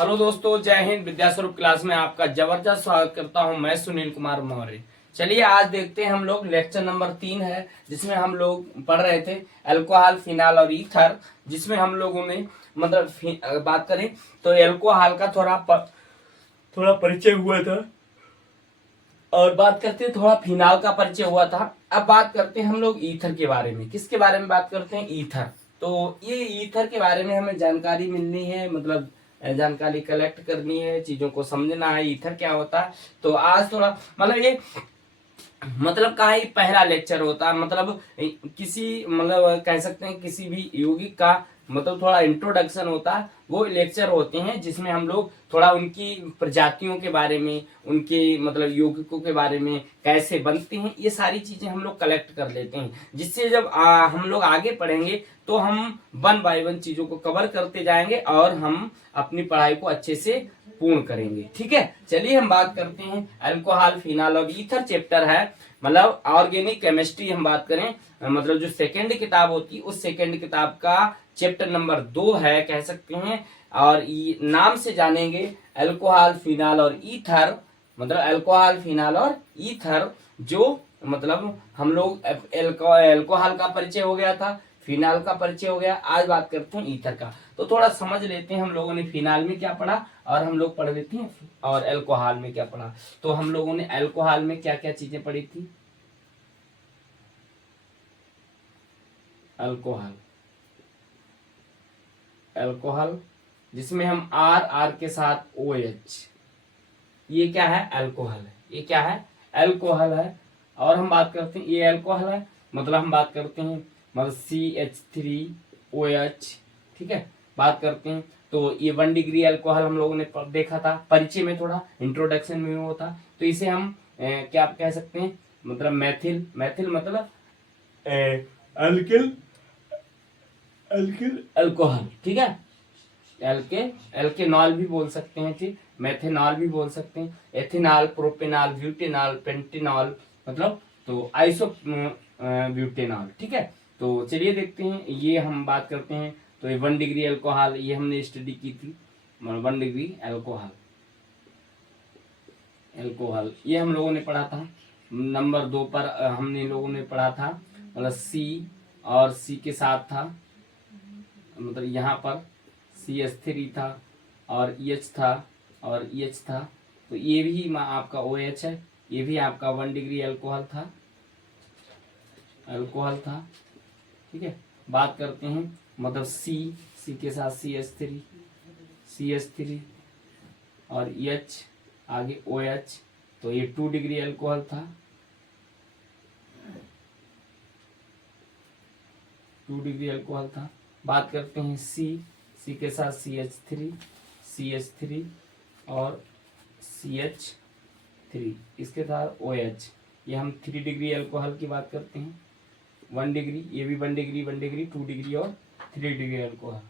Hello दोस्तों, जय Hind. विद्यास्वरूप class में आपका जबरदस्त स्वागत करता हूं। मैं सुनील कुमार मौर्य। चलिए आज देखते हैं हम लोग लेक्चर नंबर 3 है, जिसमें हम लोग पढ़ रहे थे अल्कोहल, फिनाल और ईथर। जिसमें हम लोगों ने बात करें तो अल्कोहल का थोड़ा परिचय हुआ था, और बात करते हैं थोड़ा फिनाल का परिचय हुआ था। अब बात करते हैं हम लोग ईथर के बारे में। किसके बारे में बात करते हैं? ईथर। तो ये ईथर के बारे में हमें जानकारी मिलनी है, मतलब जानकारी कलेक्ट करनी है, चीजों को समझना है ईथर क्या होता है। तो आज थोड़ा ये मतलब का ही पहला लेक्चर होता है, मतलब किसी कह सकते हैं किसी भी यौगिक का थोड़ा इंट्रोडक्शन होता है। वो लेक्चर होते हैं जिसमें हम लोग थोड़ा उनकी प्रजातियों के बारे में, उनके यौगिकों के बारे में, कैसे बनते हैं, ये सारी चीजें हम लोग कलेक्ट कर लेते हैं। जिससे जब हम लोग आगे पढ़ेंगे तो हम 1 बाय 1 चीजों को कवर करते जाएंगे और हम अपनी पढ़ाई को अच्छे से पूर्ण करेंगे। ठीक है, चलिए हम बात करते हैं अल्कोहल, फिनाल और ईथर चैप्टर है, ऑर्गेनिक केमिस्ट्री हम बात करें, जो सेकेंड किताब होती है उस सेकेंड किताब का चैप्टर नंबर 2 है कह सकते हैं। और नाम से जानेंगे अल्कोहल, फिनाल और ईथर। अल्कोहल, फिनाल और ईथर, जो हम लोग अल्कोहल का परिचय हो गया था, फिनाल का परिचय हो गया। आज बात करते हैं ईथर का। तो थोड़ा समझ लेते हैं हम लोगों ने फिनाल में क्या पढ़ा और हम लोग पढ़ लेते हैं और अल्कोहल में क्या पढ़ा। तो हम लोगों ने अल्कोहल में क्या क्या चीजें पढ़ी थी? अल्कोहल, अल्कोहल जिसमें हम आर आर के साथ ओ एच, ये क्या है? अल्कोहल है। ये क्या है? अल्कोहल है। और हम बात करते हैं ये अल्कोहल है, हम बात करते हैं CH3OH। ठीक है, बात करते हैं तो ये 1 डिग्री अल्कोहल हम लोगों ने देखा था, परिचय में थोड़ा इंट्रोडक्शन में वो था। तो इसे हम क्या आप कह सकते हैं, मैथिल, अल्किल, अल्कोहल। ठीक है, एल्के एल्केनॉल भी बोल सकते हैं, ठीक, मेथेनॉल भी बोल सकते हैं, एथेनॉल, प्रोपेनॉल, ब्यूटेनॉल, पेंटेनॉल, तो आइसो ब्यूटेनॉल। ठीक है, तो चलिए देखते हैं। ये हम बात करते हैं तो ये 1 डिग्री अल्कोहल, ये हमने स्टडी की थी। 1 डिग्री अल्कोहल, ये हम लोगों ने पढ़ा था। नंबर 2 पर हमने लोगों ने पढ़ा था सी, और सी के साथ था यहाँ पर CH3 था और EH था और EH था। तो ये भी आपका OH है, ये भी आपका 1 डिग्री अल्कोहल था, ठीक है। बात करते हैं सी के साथ CH3 और EH, आगे OH। तो ये 2 डिग्री अल्कोहल था, 2 डिग्री अल्कोहल था। बात करते हैं सी के साथ CH3 और CH3, इसके साथ OH। ये हम 3 डिग्री अल्कोहल की बात करते हैं। 1 डिग्री, ये भी 1 डिग्री, 2 डिग्री और 3 डिग्री अल्कोहल,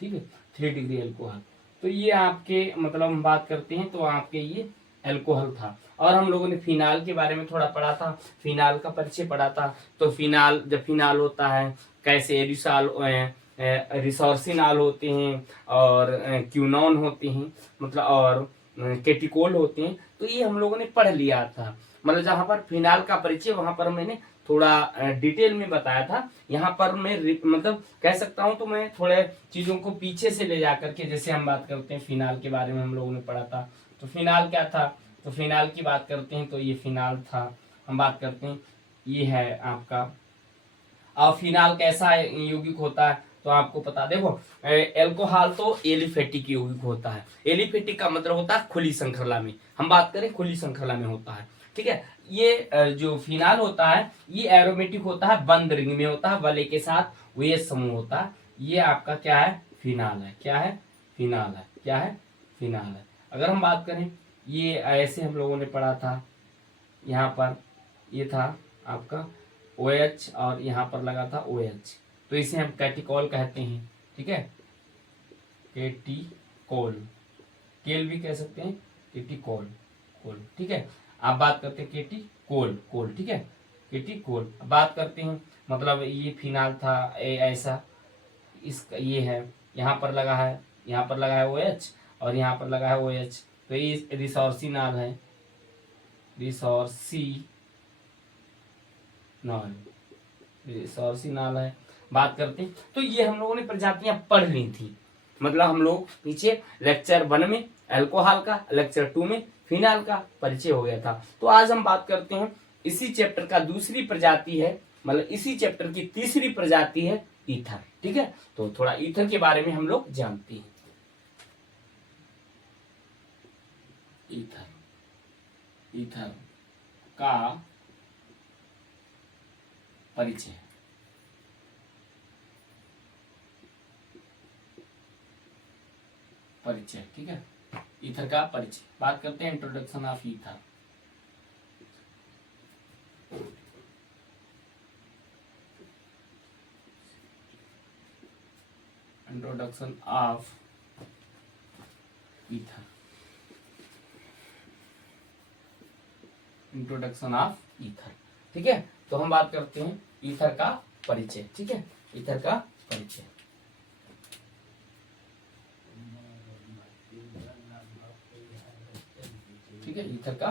ठीक है, 3 डिग्री अल्कोहल। तो ये आपके हम बात करते हैं तो आपके ये अल्कोहल था। और हम लोगों ने फिनाल के बारे में थोड़ा पढ़ा था, फिनाल का परिचय पढ़ा था। तो फिनाल, जब फिनाल होता है कैसे रिसोर्सिनॉल होते हैं और क्यूनॉन होते हैं, और केटिकोल होते हैं। तो ये हम लोगों ने पढ़ लिया था। जहाँ पर फिनाल का परिचय वहां पर मैंने थोड़ा डिटेल में बताया था। यहाँ पर मैं कह सकता हूँ तो मैं थोड़े चीजों को पीछे से ले जाकर के, जैसे हम बात करते हैं फिनाल के बारे में हम लोगों ने पढ़ा था। तो फिनाल क्या था? तो फिनाल की बात करते हैं तो ये फिनाल था। हम बात करते हैं ये है आपका। और फिनाल कैसा यौगिक होता है तो आपको पता, देखो एल्कोहल तो एलिफेटिक यौगिक होता है। एलिफेटिक का मतलब होता है खुली श्रृंखला में, हम बात करें खुली श्रृंखला में होता है। ठीक है, ये जो फिनाल होता है ये एरोमेटिक होता है, बंद रिंग में होता है, वलय के साथ वे समूह होता है। ये आपका क्या है? फिनाल है। क्या है? फिनाल है। क्या है? फिनाल है। अगर हम बात करें, ये ऐसे हम लोगों ने पढ़ा था, यहाँ पर ये था आपका OH और यहाँ पर लगा था OH। तो इसे हम कैटिकॉल कहते हैं। ठीक है, कैटिकॉल, केल भी कह सकते हैं, कैटिकॉल, कोल। ठीक है, आप बात करते हैं कैटिकॉल, कोल। ठीक है, कीटिकोल। बात करते हैं, मतलब ये फिनाल था ऐसा, इस ये है, यहाँ पर लगा है, यहाँ पर लगा है OH और यहाँ पर लगा है OH, तो ये रिसोर्सी नाल है, रिसोर्सी नाल, रिसोर्सी नाल है। बात करते हैं, तो ये हम लोगों ने प्रजातियां पढ़ ली थी, मतलब हम लोग पीछे लेक्चर 1 में अल्कोहल का, लेक्चर 2 में फिनाल का परिचय हो गया था। तो आज हम बात करते हैं इसी चैप्टर का दूसरी प्रजाति है, मतलब इसी चैप्टर की तीसरी प्रजाति है ईथर। ठीक है, तो थोड़ा ईथर के बारे में हम लोग जानते हैं। ईथर, ईथर का परिचय, परिचय, ठीक है, ईथर का परिचय। बात करते हैं introduction of ether. Introduction of ether, introduction of ether. ठीक है, तो हम बात करते हैं ईथर का परिचय। ठीक है, ईथर का परिचय, ठीक है, ईथर का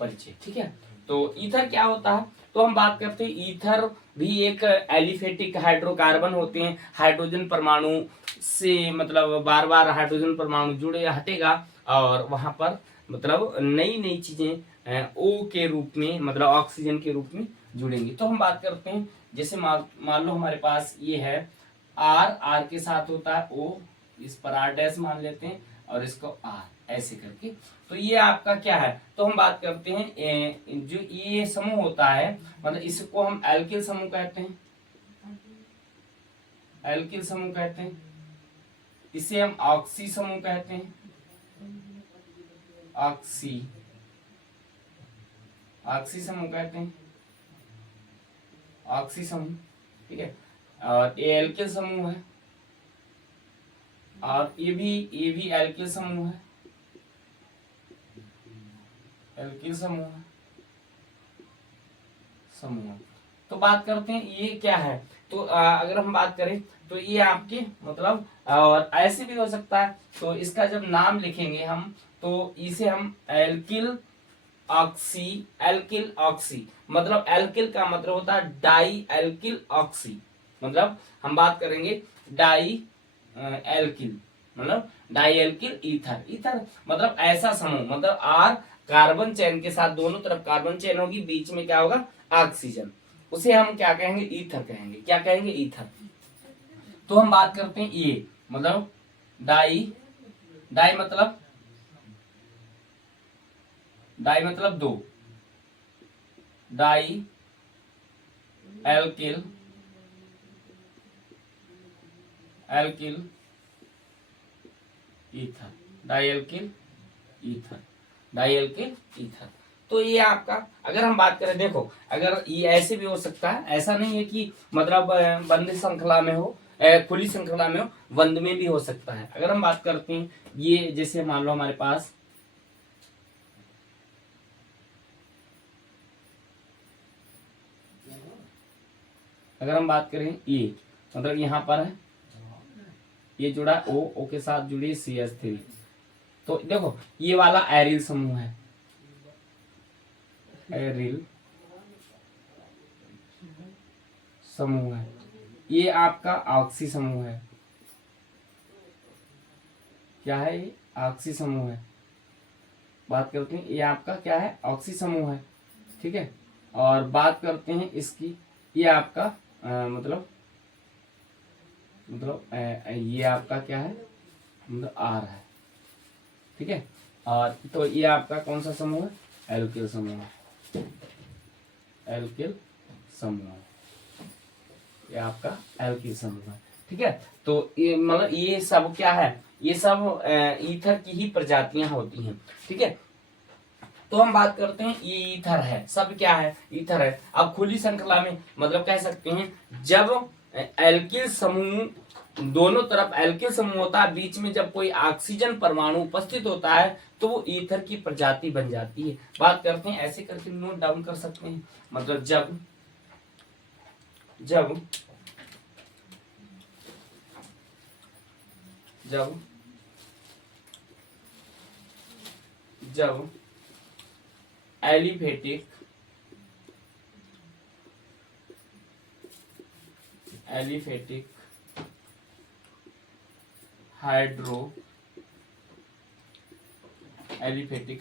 परिचय। ठीक है, तो ईथर क्या होता है, तो हम बात करते हैं ईथर भी एक एलिफेटिक हाइड्रोकार्बन होते हैं, हाइड्रोजन परमाणु से मतलब बार बार हाइड्रोजन परमाणु जुड़े हटेगा और वहां पर मतलब नई नई चीजें O के रूप में, मतलब ऑक्सीजन के रूप में जुड़ेंगी। तो हम बात करते हैं, जैसे मान लो हमारे पास ये है R के साथ होता है O, इस पर R' मान लेते हैं और इसको R ऐसे करके, तो ये आपका क्या है, तो हम बात करते हैं जो ये समूह होता है, मतलब इसको हम एल्किल समूह कहते हैं, एल्किल समूह कहते हैं। इसे हम ऑक्सी समूह कहते हैं, ऑक्सी, ऑक्सी समूह कहते हैं, ऑक्सी समूह। ठीक है, और ये एल्किल समूह है और ये भी एल्किल समूह है, एल्किल समूह है, समूह। तो बात करते हैं ये क्या है, तो अगर हम बात करें तो ये आपके मतलब और ऐसे भी हो सकता है, तो इसका जब नाम लिखेंगे हम तो इसे हम एल्किल ऑक्सी, एल्किल ऑक्सी, मतलब एल्किल का मतलब होता है डाई एल्किल ऑक्सी, मतलब हम बात करेंगे डाई एल्किल, मतलब डाई एल्किल ईथर। ईथर मतलब ऐसा समूह, मतलब R कार्बन चेन के साथ दोनों तरफ कार्बन चेन होगी, बीच में क्या होगा ऑक्सीजन, उसे हम क्या कहेंगे ईथर कहेंगे। क्या कहेंगे ईथर। तो हम बात करते हैं ये मतलब डाई, डाई मतलब, डाई मतलब दो, di alkyl, alkyl ether, di alkyl ether, di alkyl ether. तो ये आपका, अगर हम बात करें, देखो अगर ये ऐसे भी हो सकता है, ऐसा नहीं है कि मतलब बंद श्रृंखला में हो, खुली श्रृंखला में हो, बंद में भी हो सकता है। अगर हम बात करते हैं ये, जैसे मान लो हमारे पास अगर हम बात करें ये, मतलब यहाँ पर है ये जुड़ा O के साथ जुड़ी CH3, तो देखो ये वाला एरिल समूह है, एरिल समूह है, ये आपका ऑक्सी समूह है। क्या है ये ऑक्सी समूह है। बात करते हैं ये आपका क्या है ऑक्सी समूह है। ठीक है, और बात करते हैं इसकी, ये आपका मतलब ये आपका क्या है मतलब R है। ठीक है, और तो ये आपका कौन सा समूह है एल्किल समूह, एल्किल समूह, ये आपका एल्किल समूह है। ठीक है, तो ये मतलब ये सब क्या है, ये सब ईथर की ही प्रजातियां होती हैं। ठीक है, तो हम बात करते हैं ये ईथर है, सब क्या है ईथर है। अब खुली श्रृंखला में मतलब कह सकते हैं जब एल्किल समूह दोनों तरफ एल्किल समूह होता है, बीच में जब कोई ऑक्सीजन परमाणु उपस्थित होता है तो वो ईथर की प्रजाति बन जाती है। बात करते हैं ऐसे करके नोट डाउन कर सकते हैं, मतलब जब जब जब जब एलिफेटिक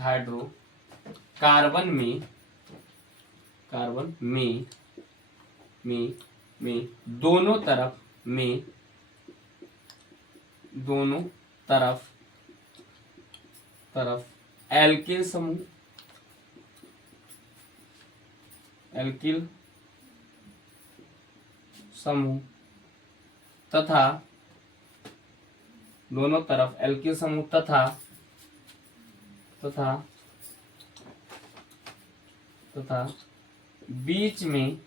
हाइड्रो कार्बन में दोनों तरफ एल्किल समूह तथा दोनों तरफ एल्किल समूह तथा बीच में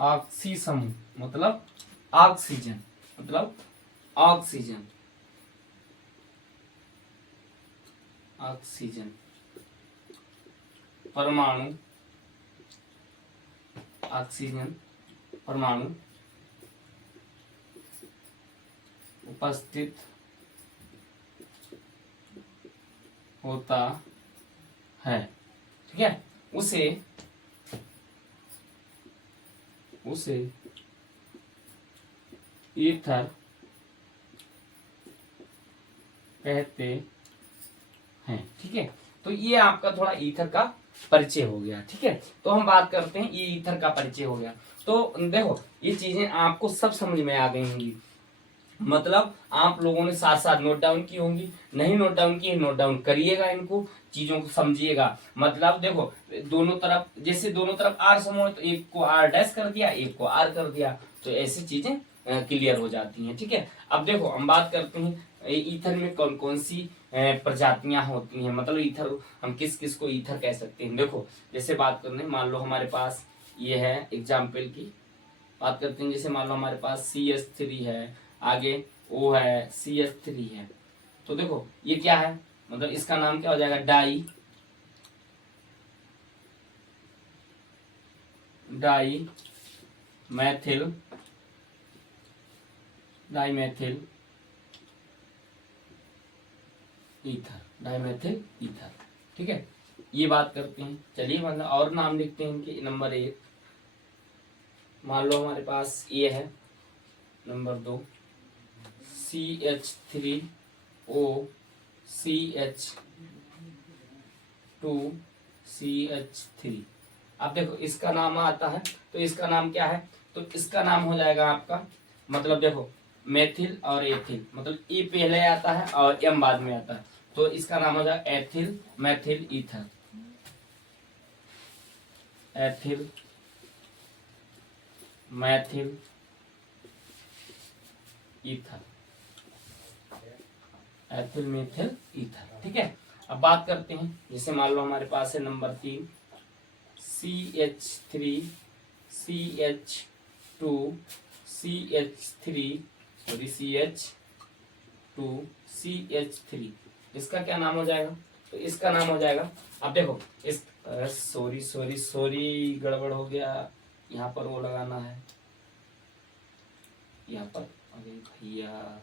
ऑक्सी समूह मतलब ऑक्सीजन परमाणु उपस्थित होता है, ठीक है। उसे ईथर कहते हैं, ठीक है। तो ये आपका थोड़ा ईथर का परिचय हो गया, ठीक है। तो हम बात करते हैं, ये ईथर का परिचय हो गया। तो देखो ये चीजें आपको सब समझ में आ गई होंगी, मतलब आप लोगों ने साथ साथ नोट डाउन की होंगी, नहीं नोट डाउन की नोट डाउन करिएगा, इनको चीजों को समझिएगा। मतलब देखो दोनों तरफ, जैसे दोनों तरफ आर समूह है तो एक को आर डैश कर दिया, एक को आर कर दिया, तो ऐसी चीजें क्लियर हो जाती हैं, ठीक है। अब देखो हम बात करते हैं ईथर में कौन कौन सी प्रजातियां होती हैं, मतलब ईथर हम किस किस को ईथर कह सकते हैं। देखो जैसे बात करते हैं, मान लो हमारे पास ये है, एग्जाम्पल की बात करते हैं, जैसे मान लो हमारे पास CH3 है, आगे O है, CH3 है, तो देखो ये क्या है, मतलब इसका नाम क्या हो जाएगा, डाई मैथिल ईथर, ठीक है। ये बात करते हैं, चलिए मतलब और नाम लिखते हैं इनके। नंबर 1 मान लो हमारे पास ये है, नंबर 2 CH3O CH2CH3। अब देखो इसका नाम आता है, तो इसका नाम क्या है, तो इसका नाम हो जाएगा आपका, मतलब देखो मेथिल और एथिल, मतलब E पहले आता है और M बाद में आता है, तो इसका नाम हो जाएगा ethyl Maithil ether, ethyl Maithil ether, ethyl methyl ether, ठीक है। अब बात करते हैं, जैसे मान लो हमारे पास है number 3 CH3 CH2 CH2 CH3, इसका क्या नाम हो जाएगा, तो इसका नाम हो जाएगा, अब देखो इस सॉरी गड़बड़ हो गया, यहाँ पर वो लगाना है, यहाँ पर, अरे भैया,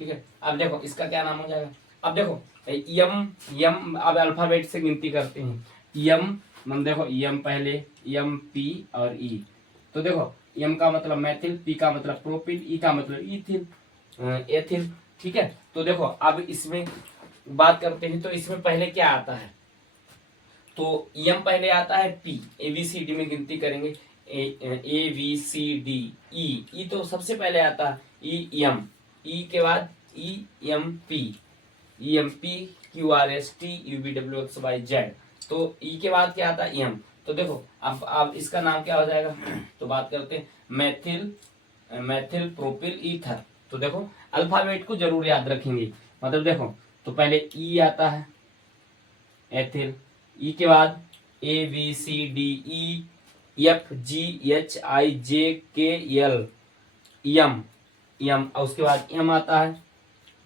ठीक है। अब देखो इसका क्या नाम हो जाएगा, अब देखो यम अब अल्फाबेट से गिनती करते हैं, यम देखो यम पहले, यम पी और ई, तो देखो यम का मतलब मैथिल, पी का मतलब प्रोपिल, ई का मतलब ईथिल एथिल, ठीक है। तो देखो अब इसमें बात करते हैं, तो इसमें पहले क्या आता है, तो यम पहले आता है, पी, ABCD में गिनती करेंगे, ABCD, ई तो सबसे पहले आता है, ई के बाद EMP QRST UVWXYZ, तो ई के बाद क्या आता है, एम। तो देखो अब इसका नाम क्या हो जाएगा, तो बात करते हैं मैथिल प्रोपिल ईथर। तो देखो अल्फाबेट को जरूर याद रखेंगे, मतलब देखो तो पहले ई आता है एथिल, ई के बाद ABCDEFGHIJKL यम, और उसके बाद एम आता है,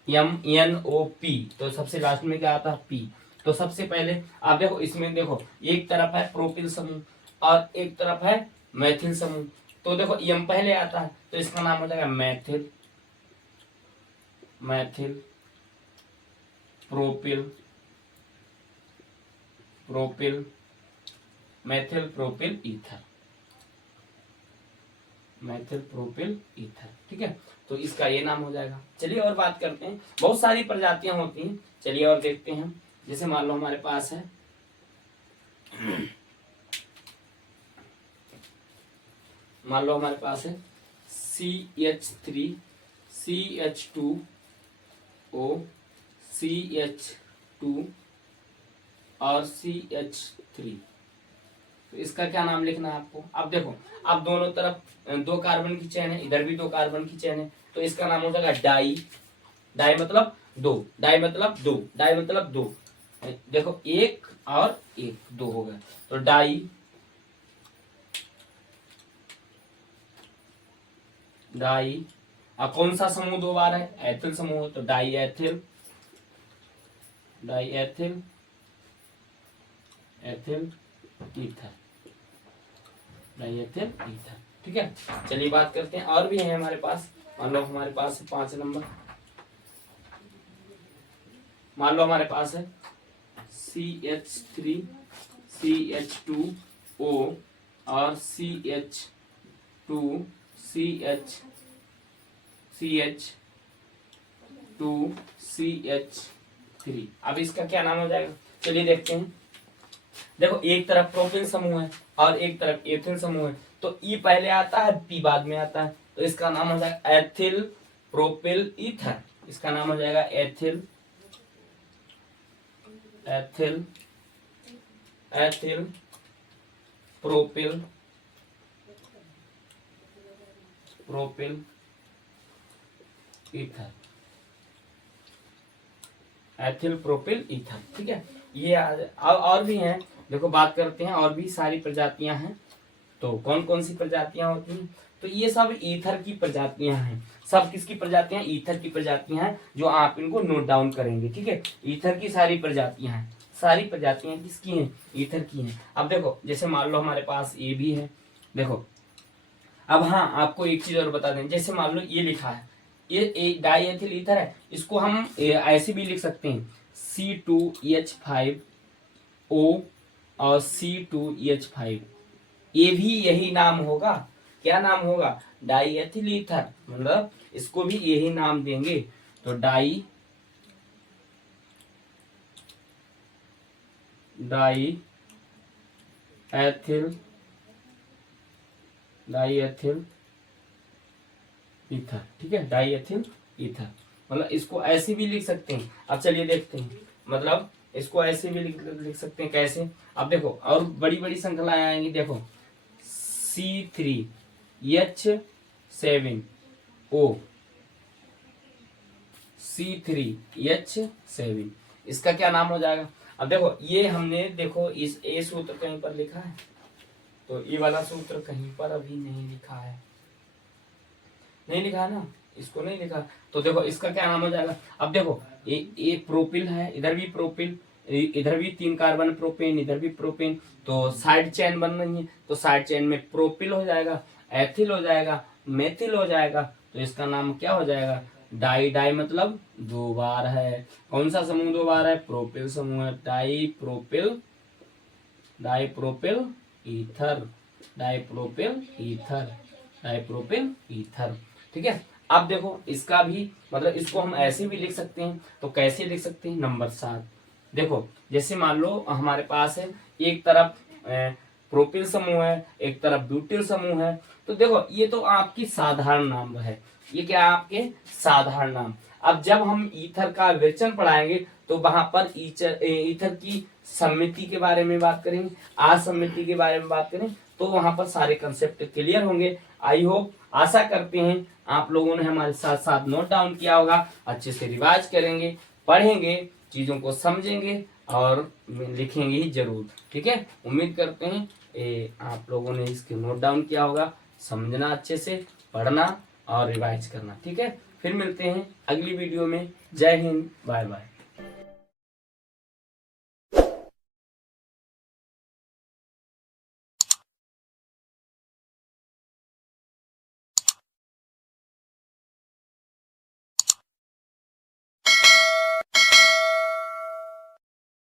MNOP, तो सबसे लास्ट में क्या आता है, पी। तो सबसे पहले आप देखो, इसमें देखो एक तरफ है प्रोपिल समूह और एक तरफ है मैथिल समूह। तो देखो यम पहले आता है तो इसका नाम हो जाएगा Maithil, Maithil propyl, propyl Maithil propyl ether, Maithil propyl ether. ठीक है, तो इसका ये नाम हो जाएगा। चलिए और बात करते हैं, बहुत सारी प्रजातियां होती हैं। चलिए और देखते हैं, जैसे मान लो हमारे पास है मान लो हमारे पास है CH3 CH2O CH2 और CH3। तो इसका क्या नाम लिखना है आपको। अब देखो, अब दोनों तरफ 2 कार्बन की चेन है, इधर भी 2 कार्बन की चेन है, तो इसका नाम हो जाएगा डाई। डाई मतलब 2, डाई मतलब 2, डाई मतलब 2। देखो 1 और 1 2 हो गया, तो डाई, डाई। अब कौन सा समूह 2 बार है, एथिल समूह, तो die ethyl, di ethyl, ethyl ether, die ethyl ether. ठीक है, चलिए बात करते हैं, और भी है हमारे पास। मान लो हमारे पास है 5 नंबर, मान लो हमारे पास है CH3 CH2O और CH2 CH2 CH3। अब इसका क्या नाम हो जाएगा, चलिए देखते हैं। देखो एक तरफ प्रोपिल समूह है और एक तरफ एथिल समूह है, तो ई पहले आता है, पी बाद में आता है, तो इसका नाम हो जाएगा एथिल प्रोपिल ईथर। इसका नाम हो जाएगा ethyl, ethyl, ethyl propyl, propyl ether, ethyl propyl ether. ठीक है, ये और भी हैं। देखो बात करते हैं, और भी सारी प्रजातियां हैं। तो कौन कौन सी प्रजातियां होती हैं, तो ये सब ईथर की प्रजातियां हैं। सब किसकी प्रजातियां, ईथर की प्रजातियां हैं, जो आप इनको नोट डाउन करेंगे। ठीक है, ईथर की सारी प्रजातियां हैं, सारी प्रजातियां किसकी हैं, ईथर की हैं। अब देखो जैसे मान लो हमारे पास ये भी है। देखो अब हाँ, आपको एक चीज और बता दें, जैसे मान लो ये लिखा है, ये डाई एथिल ईथर है, इसको हम ऐसे भी लिख सकते हैं C2H5O और C2H5। ये भी यही नाम होगा, क्या नाम होगा, डाई एथिल ईथर, मतलब इसको भी यही नाम देंगे। तो di, di ethyl, di ethyl ether. ठीक है, डाई एथिल ईथर, मतलब इसको ऐसे भी लिख सकते हैं। अब चलिए देखते हैं, मतलब इसको ऐसे भी लिख सकते हैं, कैसे। अब देखो और बड़ी बड़ी श्रृंखलाएं आएंगी। देखो C3H7O, C3H7, इसका क्या नाम हो जाएगा। अब देखो ये हमने, देखो इस ए सूत्र कहीं पर लिखा है, तो ये वाला सूत्र कहीं पर अभी नहीं लिखा है, नहीं लिखा है ना, इसको नहीं लिखा। तो देखो इसका क्या नाम हो जाएगा। अब देखो ये प्रोपिल है, इधर भी प्रोपिल, इधर भी 3 कार्बन प्रोपेन, इधर भी प्रोपेन, तो साइड चेन बन रही है, तो साइड चेन में प्रोपिल हो जाएगा, एथिल हो जाएगा, मेथिल हो जाएगा, तो इसका नाम क्या हो जाएगा, डाई। डाई मतलब 2 बार है। कौन सा समूह 2 बार है, प्रोपिल समूह है, di propyl, di propyl ether, di propyl ether, di propyl ether. ठीक है, अब देखो इसका भी, मतलब इसको हम ऐसे भी लिख सकते हैं, तो कैसे लिख सकते हैं, नंबर 7। देखो जैसे मान लो हमारे पास है, एक तरफ प्रोपिल समूह है, एक तरफ ब्यूटिल समूह है, तो देखो ये तो आपकी साधारण नाम है, ये क्या आपके साधारण नाम। अब जब हम ईथर का विवेचन पढ़ाएंगे, तो वहां पर ईथर की समिति के बारे में बात करेंगे, असमिति के बारे में बात करें, तो वहां पर सारे कंसेप्ट क्लियर होंगे। आई होप, आशा करते हैं आप लोगों ने हमारे साथ साथ नोट डाउन किया होगा, अच्छे से रिवाइज करेंगे, पढ़ेंगे, चीजों को समझेंगे और लिखेंगे ही जरूर। ठीक है, उम्मीद करते हैं आप लोगों ने इसके नोट डाउन किया होगा। समझना, अच्छे से पढ़ना और रिवाइज करना। ठीक है, फिर मिलते हैं अगली वीडियो में। जय हिंद, बाय बाय।